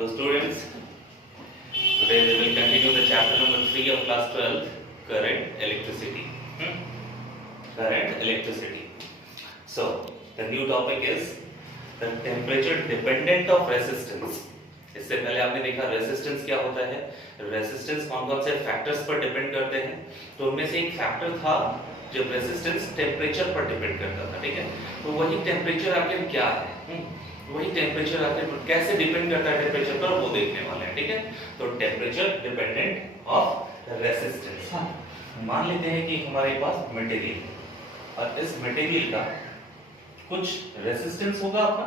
Hello students, today we will continue the chapter number 3 of class 12, current electricity. Current electricity. So, the new topic is the temperature dependent of resistance. इससे पहले आपने देखा resistance क्या होता है, resistance कौन कौन से फैक्टर्स पर डिपेंड करते हैं, तो उनमें से एक फैक्टर था जब रेजिस्टेंस टेम्परेचर पर डिपेंड करता था, ठीक है। तो वही टेम्परेचर आखिर क्या है, वही टेम्परेचर आखिर कैसे डिपेंड करता है टेम्परेचर पर, वो देखने वाले हैं, ठीक है। तो टेम्परेचर डिपेंडेंट ऑफ रेजिस्टेंस। मान लेते हैं कि हमारे पास मटेरियल और इस मटेरियल का कुछ रेजिस्टेंस होगा अपना,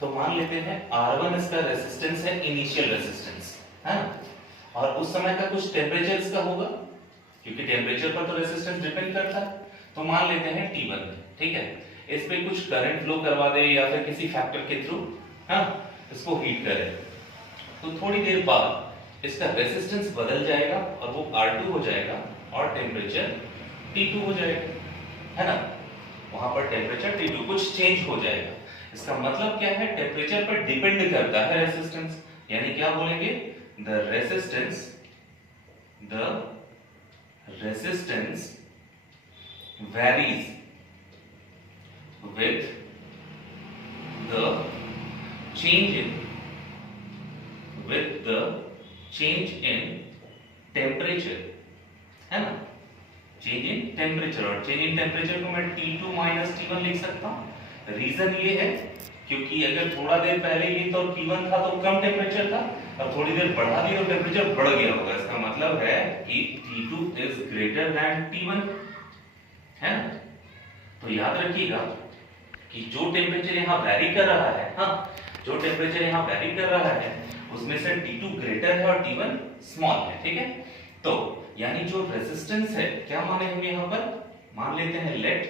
तो मान लेते हैं R1 इसका रेजिस्टेंस है, इनिशियल रेजिस्टेंस है ना, और उस समय का कुछ टेम्परेचर इसका होगा, क्योंकि टेम्परेचर पर तो रेजिस्टेंस डिपेंड करता है। तो मान लेते हैं T1, ठीक है। इस पे कुछ करंट फ्लो करवा दे या फिर किसी फैक्टर के थ्रू इसको हीट करे, तो थोड़ी देर बाद इसका रेजिस्टेंस बदल जाएगा और वो R2 हो जाएगा और टेम्परेचर T2 हो जाएगा, है ना। वहां पर टेम्परेचर T2 कुछ चेंज हो जाएगा। इसका मतलब क्या है, टेम्परेचर पर डिपेंड करता है रेजिस्टेंस, यानी क्या बोलेंगे, the resistance varies with the change in temperature, है ना। चेंज इन टेम्परेचर, और चेंज इन टेम्परेचर को मैं T2 माइनस T1 लिख सकता हूँ। रीजन ये है क्योंकि अगर थोड़ा देर पहले ये तो T1 था तो कम टेम्परेचर था, और थोड़ी देर बढ़ा दी तो टेम्परेचर बढ़ गया होगा। इसका मतलब है कि T2 is greater than T1, है ना। तो याद रखिएगा कि जो टेम्परेचर यहाँ वैरी कर रहा है, जो टेम्परेचर यहाँ वैरी कर रहा है उसमें से T2 ग्रेटर है और T1 स्मॉल है, ठीक है। तो यानी जो रेजिस्टेंस है, क्या माने हम यहाँ पर, मान लेते हैं लेट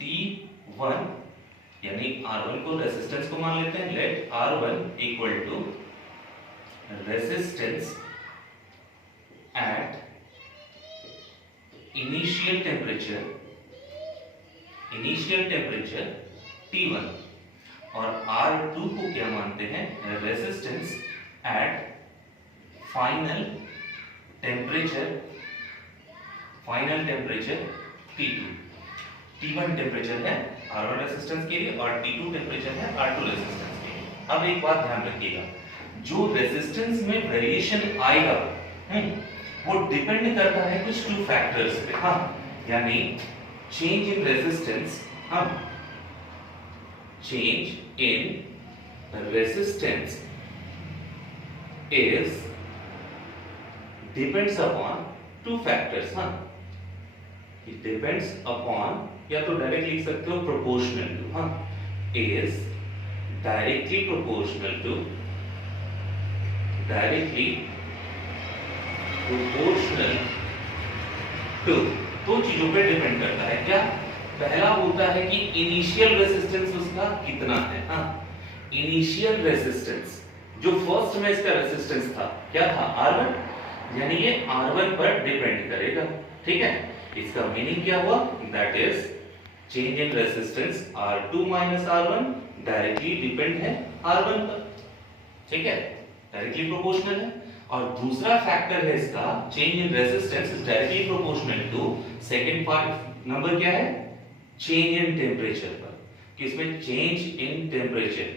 T1 यानी R1 को, रेजिस्टेंस को मान लेते हैं, let R1 equal to resistance at initial temperature T1, और R2 को क्या मानते हैं, resistance at final temperature T2। T1 temperature है R1 रेजिस्टेंस के लिए और T2 टेम्परेचर है R2 रेजिस्टेंस के लिए। अब एक बात ध्यान रखिएगा, जो रेजिस्टेंस में वेरिएशन आएगा वो डिपेंड करता है कुछ टू फैक्टर्स पे, यानी change in resistance, change in resistance is depends upon two factors, it depends upon, या तो डायरेक्ट लिख सकते हो proportional to, is directly proportional to दो चीजों पे डिपेंड करता है। क्या पहला होता है कि इनिशियल रेजिस्टेंस उसका कितना है, इनिशियल रेजिस्टेंस, जो फर्स्ट में इसका रेजिस्टेंस था क्या था, R1, यानी ये R1 पर डिपेंड करेगा, ठीक है। इसका मीनिंग क्या हुआ, that is change in resistance R2 minus R1 directly depend है R1 पर, ठीक है, डायरेक्टली प्रोपोर्शनल है। और दूसरा फैक्टर है इसका, change in resistance is directly proportional to, second part number क्या है, चेंज इन टेम्परेचर पर, कि इसमें चेंज इन टेम्परेचर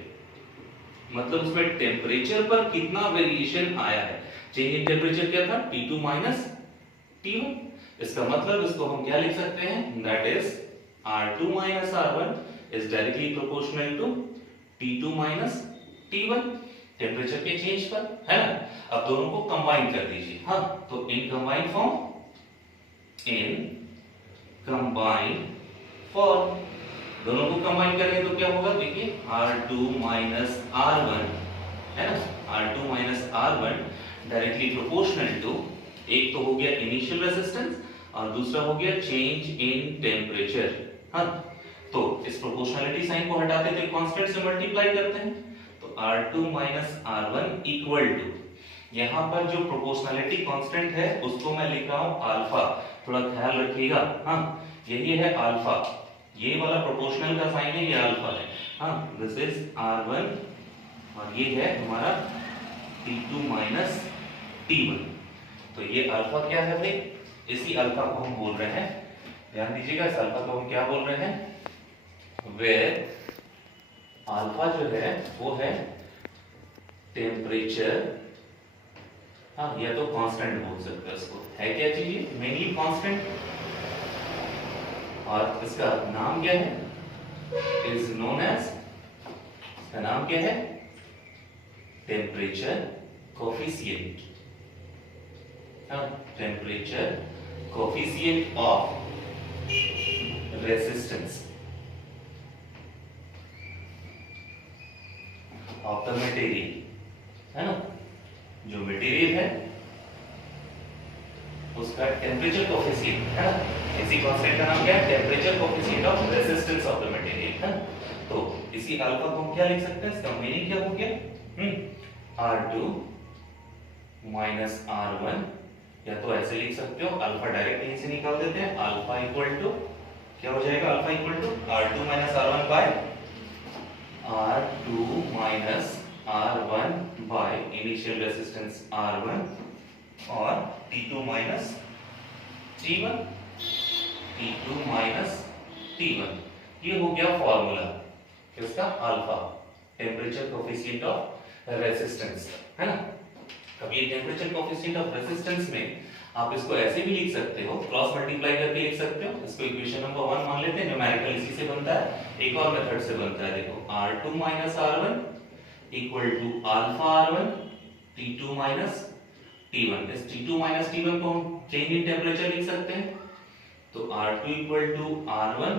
मतलब उसमें टेम्परेचर पर कितना वेरिएशन आया है। चेंज इन टेम्परेचर क्या था, T2 माइनस T1। इसका मतलब इसको हम क्या लिख सकते हैं, that is R2 minus R1 is directly proportional to T2 minus T1, temperature के चेंज पर, है ना। अब दोनों को कंबाइन कर दीजिए, तो इन कंबाइन फॉर्म दोनों को कंबाइन करेंगे तो क्या होगा, देखिए R2 माइनस R1, है ना, R2 minus R1 directly proportional to, एक तो हो गया इनिशियल रेजिस्टेंस और दूसरा हो गया चेंज इन टेम्परेचर। तो इस प्रोपोर्शनलिटी साइन को हटाते थे, कांस्टेंट से मल्टीप्लाई करते हैं, तो R2 minus R1 equal to, यहाँ पर जो प्रोपोर्शनलिटी कांस्टेंट है उसको मैं लिख रहा हूँ अल्फा, थोड़ा ख्याल रखिएगा, यही है अल्फा, ये वाला प्रोपोर्शनल का साइन है, ये अल्फा है, दिस इज R1 और ये है हमारा T2 माइनस T1। तो ये अल्फा क्या है भाई, इसी अल्फा को हम बोल रहे हैं, ध्यान दीजिएगा, इस अल्फा को हम क्या बोल रहे हैं, वेयर अल्फा जो है वो है टेम्परेचर, हाँ या तो कांस्टेंट बोल सकते हैं उसको, है क्या चीज, मेनली कांस्टेंट, और इसका नाम क्या है, इज नोन एज, इसका नाम क्या है, temperature coefficient, temperature coefficient of resistance of the material, है ना, जो मटेरियल है उसका टेम्परेचर कोफिशिएंट, है ना, इसी कांस्टेंट का नाम क्या है, temperature coefficient of resistance of the material, है। तो इसी अल्फा को हम क्या लिख सकते हैं, इसका मीनिंग क्या हो गया, R2 माइनस R1, या तो ऐसे लिख सकते हो, अल्फा डायरेक्ट यहीं से निकाल देते हैं, अल्फा इक्वल टू क्या हो जाएगा, alpha equal to R2 minus R1 by R2 minus R1 by initial resistance R1 और T2 minus T1, T2 minus T1, ये हो गया फॉर्मूला किसका, alpha, temperature coefficient of resistance, है ना। अब ये टेम्परेचर कोफिशिएंट ऑफ रेजिस्टेंस में आप इसको ऐसे भी लिख सकते हो, क्रॉस मल्टीप्लाई करके लिख सकते हो, इसको इक्वेशन नंबर 1 मान लेते हैं, न्यूमेरिकल इसी से बनता है, एक और मेथड से बनता है, देखो R2 minus R1 equal to alpha R1 T2 minus T1, इस T2 माइनस T1 को हम चेंज इन टेम्परेचर लिख सकते हैं, तो R2 इक्वल टू R1,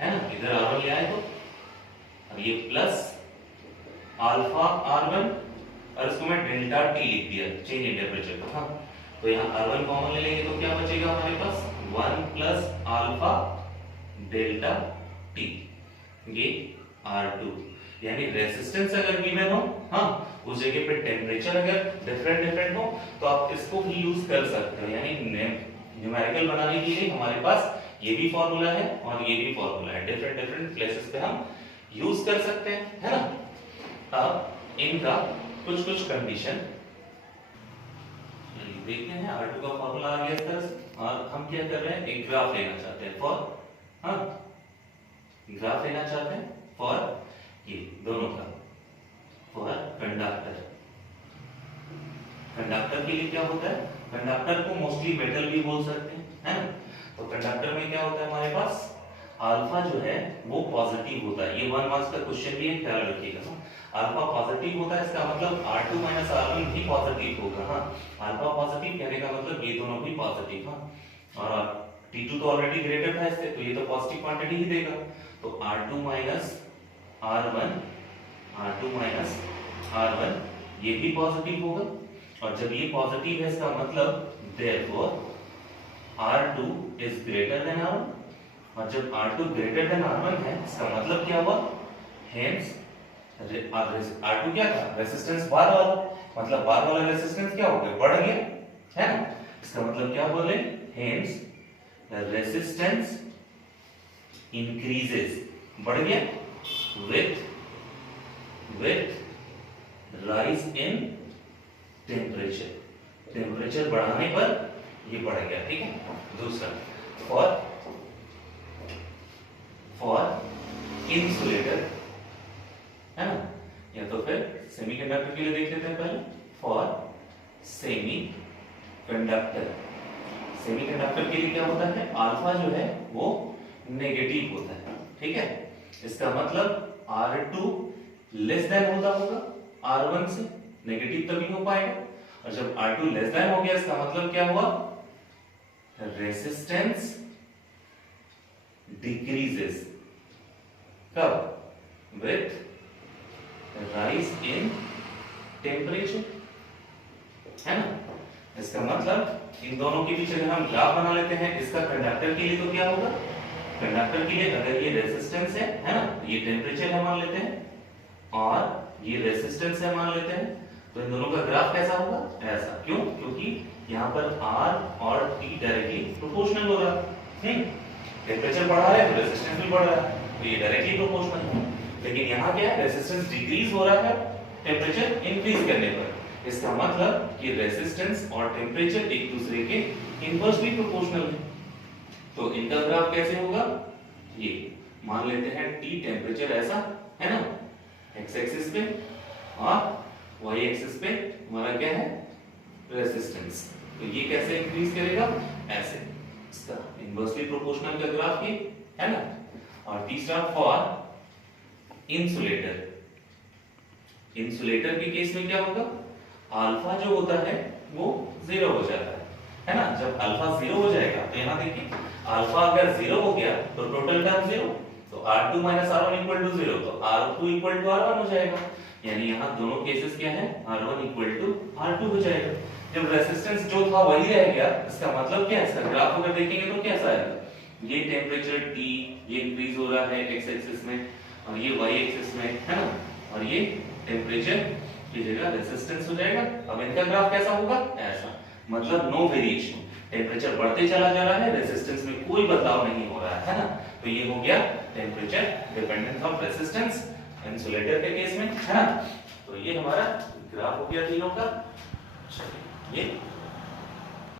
है ना, इधर R1 ले आए तो अब ये प्लस अल्फा R1 और इसको मैं डेल्टा T लिख दिया, चेंज इन टेम्परेचर को, हाँ, तो यहाँ R1 कॉमन ले लेंगे तो क्या बचेगा हमारे पास, 1 प्लस अल्फा डेल्टा T, ये R2, यानी रेजिस्टेंस अगर गिवन हो, हाँ, उस जगह पे टेम्परेचर अगर डिफरेंट हो तो आप इसको भी यूज कर सकते हो, यानी न्यूमेरिकल बनाने के लिए हमारे पास ये भी फॉर्मूला है और ये भी फॉर्मूला है, डिफरेंट प्लेसेस पे हम यूज कर सकते हैं, है ना। अब इनका कुछ कंडीशन देखते हैं, R2 का फॉर्मूला आ गया इस तरह से, और हम क्या कर रहे हैं, एक ग्राफ लेना चाहते हैं फॉर, हाँ, ग्राफ लेना चाहते हैं फॉर ये दोनों का, फॉर कंडक्टर, कंडक्टर के लिए क्या होता है, कंडक्टर को मोस्टली मेटल भी बोल सकते हैं, है ना। तो कंडक्टर में क्या होता है हमारे पास, अल्फा जो है वो पॉजिटिव होता है, ये 1 मार्क्स का क्वेश्चन भी है, ख्याल रखिएगा, अल्फा पॉजिटिव होता है, इसका मतलब R2 माइनस R1 भी पॉजिटिव होगा, हाँ, अल्फा पॉजिटिव कहने का मतलब ये दोनों भी पॉजिटिव, हाँ, और T2 तो ऑलरेडी ग्रेटर था इससे, तो ये तो पॉजिटिव क्वांटिटी ही देगा, तो R2 माइनस R1 ये भी पॉजिटिव होगा, और जब ये पॉजिटिव है इसका मतलब therefore R2 is greater than R1, और जब R2 ग्रेटर देन R1 है इसका मतलब क्या हुआ, हेंस R2 क्या था, रेजिस्टेंस बार वाला, मतलब बार वाला रेजिस्टेंस क्या हो गया, बढ़ गया, है ना, इसका मतलब क्या बोले, हेंस रेजिस्टेंस इंक्रीजेस, बढ़ गया, with rise in temperature, temperature बढ़ाने पर ये बढ़ गया, ठीक है। दूसरा फॉर इंसुलेटर, है ना, या तो फिर सेमीकंडक्टर के लिए देख लेते हैं पहले, फॉर सेमीकंडक्टर, सेमीकंडक्टर के लिए क्या होता है, अल्फा जो है वो नेगेटिव होता है, ठीक है, इसका मतलब R2 लेस देन होता होगा R1 से, नेगेटिव तभी हो पाएगा, और जब R2 लेस देन हो गया इसका मतलब क्या हुआ, रेजिस्टेंस डिक्रीजेस, कब, विथ राइज इन टेम्परेचर, है ना। इसका मतलब इन दोनों के बीच अगर हम ग्राफ बना लेते हैं, इसका कंडक्टर के लिए तो क्या होगा, कंडक्टर के लिए अगर ये रेजिस्टेंस है ना, ये टेम्परेचर है मान लेते हैं, और ये रेजिस्टेंस है मान लेते हैं, तो इन दोनों का ग्राफ कैसा होगा, ऐसा, क्यों, क्योंकि यहाँ पर R और T डायरेक्टली प्रोपोर्शनल हो रहा है, टेम्परेचर बढ़ा है तो रेजिस्टेंस भी बढ़ रहा है, तो ये डायरेक्टली प्रोपोर्शनल है। लेकिन यहाँ क्या है, रेजिस्टेंस डिक्रीज हो रहा है टेम्परेचर इंक्रीज करने पर, इसका मतलब कि रेजिस्टेंस और टेम्परेचर एक दूसरे के इनवर्सली प्रोपोर्शनल है। तो इनका ग्राफ कैसे होगा? ये मान लेते हैं T टेम्परेचर ऐसा है ना, x एक्सिस पे, और y एक्सिस पे हमारा क्या है? रेजिस्टेंस। तो ये कैसे इंक्रीज करेगा? ऐसे, इसका इनवर्सली प्रोपोर्शनल का ग्राफ ये है ना। और तीसरा फॉर इंसुलेटर, इंसुलेटर के केस में क्या होगा? अल्फा जो होता है वो 0 हो जाता है ना। जब अल्फा 0 हो जाएगा तो यहाँ देखिए अल्फा अगर 0 हो गया तो टोटल टर्म 0, तो R2 R1 इक्वल टू 0, तो R2 इक्वल टू R1 हो जाएगा। यानी यहाँ दोनों केसेस क्या है? R1 इक्वल टू R2 हो जाएगा। जब रेजिस्टेंस जो था वही रह गया, इसका मतलब क्या है? इसका ग्राफ अगर देखेंगे तो कैसा आएगा? ये टेम्परेचर T ये इंक्रीज हो रहा है x एक्सिस में, और ये y एक्सिस में है ना, और ये टेम्परेचर की जगह रेजिस्टेंस हो जाएगा। अब इनका ग्राफ कैसा होगा? ऐसा, मतलब नो वेरिएशन, टेम्परेचर बढ़ते चला जा रहा है, रेजिस्टेंस में कोई बदलाव नहीं हो रहा है ना। तो ये हो गया temperature dependence of resistance insulator के केस में है ना। तो ये हमारा ग्राफ हो गया तीनों का। चलिए ये